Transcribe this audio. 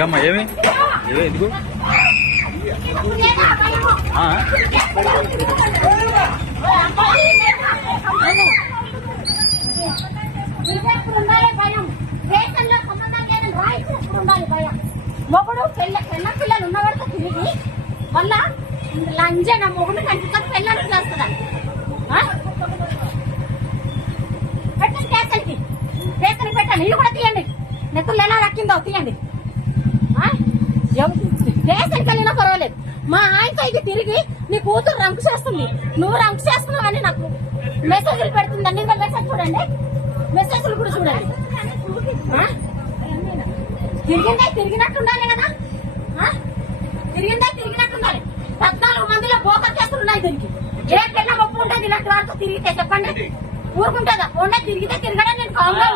ఏమ్మా ఏమి? ఏమి ఎందుకు మొగుడు పెళ్ళ పెళ్ళ పిల్లలు ఉన్నవాడితో తిరిగి మళ్ళా లంజన మొగుడు కంటి కేసరికి నీళ్ళు కూడా తీయండి. నెత్తులు ఎలా రక్కిందో తీయండి. కేసరికి వెళ్ళినా పర్వాలేదు. మా ఆయనతో ఇది తిరిగి నీ కూతురు రంకు చేస్తుంది. నువ్వు రంకు చేస్తున్నావు అని నాకు మెసేజ్లు పెడుతుందండి. ఇంకా మెసేజ్ చూడండి. మెసేజ్లు కూడా చూడండి. తిరిగిందే తిరిగినట్టు ఉండాలి కదా? తిరిగిందే తిరిగినట్టు ఉండాలి. పద్నాలుగు మందిలో బోకర్ కేసులు ఉన్నాయి దీనికి. ఏ పిల్ల గొప్ప ఉంటుంది ఇలాంటి వాళ్ళతో తిరిగితే చెప్పండి. ఊరుకుంటుందా? ఉండే తిరిగితే తిరగడం నేను కాంగ్రెస్